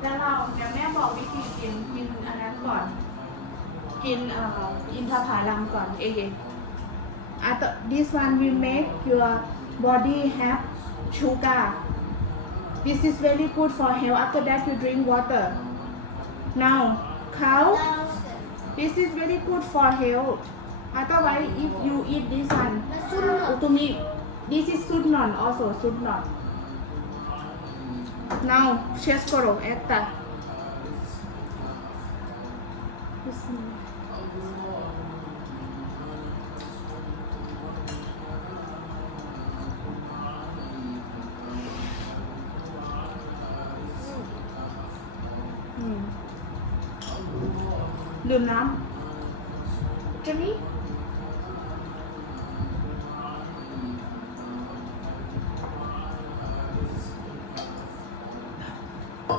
แล้วเราเดี๋ยวแม่บอกวิธีกินกินอันนั้นก่อน กินเอ่ออินทผลัมก่อนเอเอ After this one will make your body have sugar this is very good for health after that you drink water now cow this is very good for health otherwise if you eat this one to me this is soup non also soup non now chest করো একটা বিসমিল্লাহ।อืมดื่มน้ำจะนี้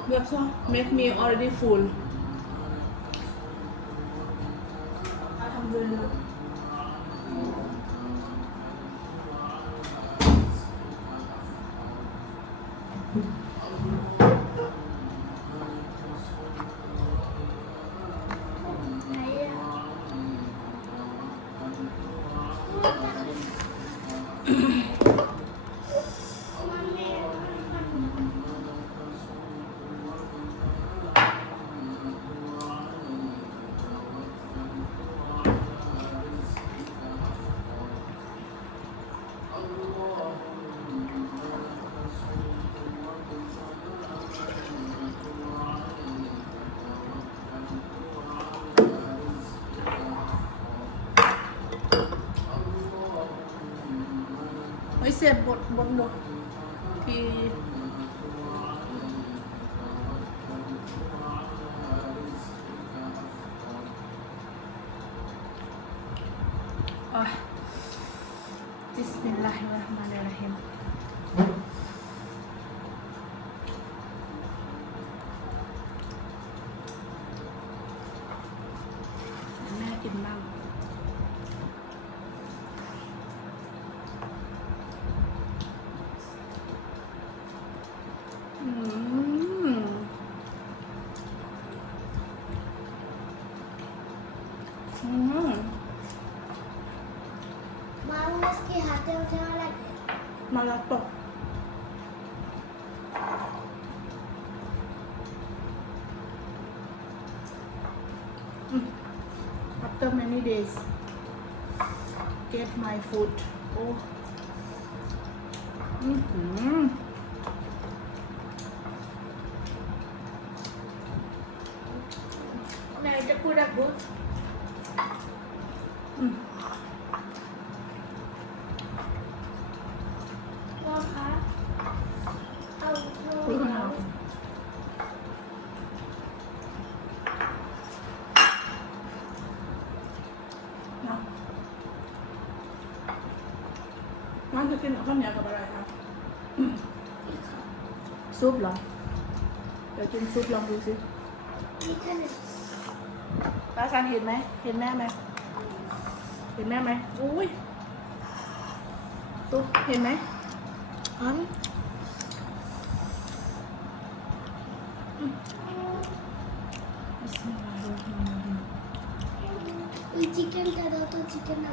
Make, make me already full. เฮ้ยเสียบบทบทบทที่อ่ะบิสมิลลาฮิรเราะห์มานิรเราะฮีม মাছ কি হাতে ওঠানো লাগে after many days get my food. Oh. Mm-hmm. Nah, itu kurang good จะกินก้าวเหนียวกับอะไรคะซุปเหรอ เดี๋ยวกินซุปลองดูสิตาซันเห็นไหม เห็นแม่ไหม เห็นแม่ไหมอุ้ยซุปเห็นไหมอืมอีจิกเก้นตาดอตัวจิกเก้นนะ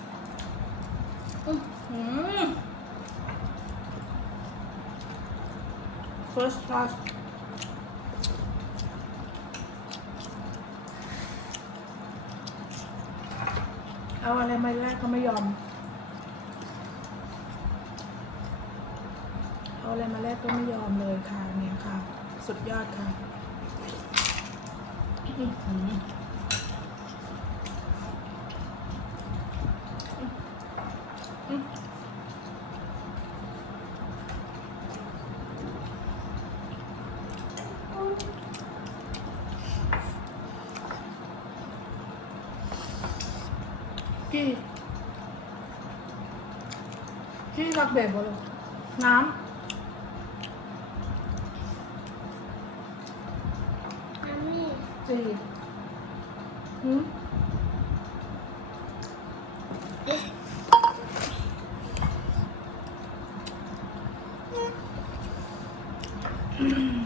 first class เอาอะไรมาแรกก็ไม่ยอม เอาอะไรมาแรกก็ไม่ยอมเลยค่ะเนี่ยค่ะ สุดยอดค่ะอื้อหืออื้อ กี้กี้รักเบบบอลลูกน้อันนี้ำจีหืม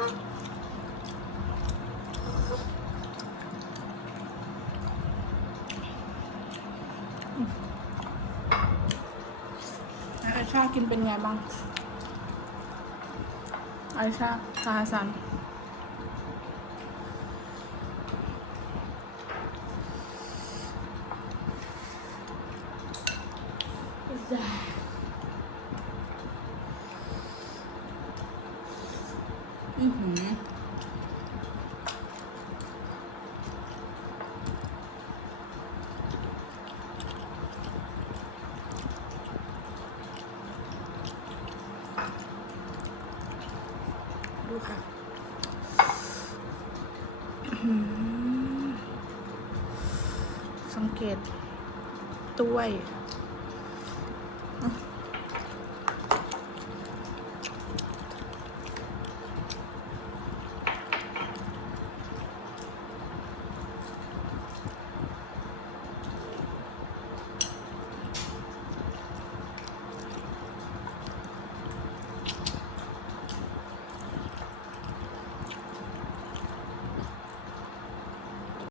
ไอชากินเป็นไงบ้าง ไอชาคาซัน อือหือดูค่ะอืมสังเกตต้วย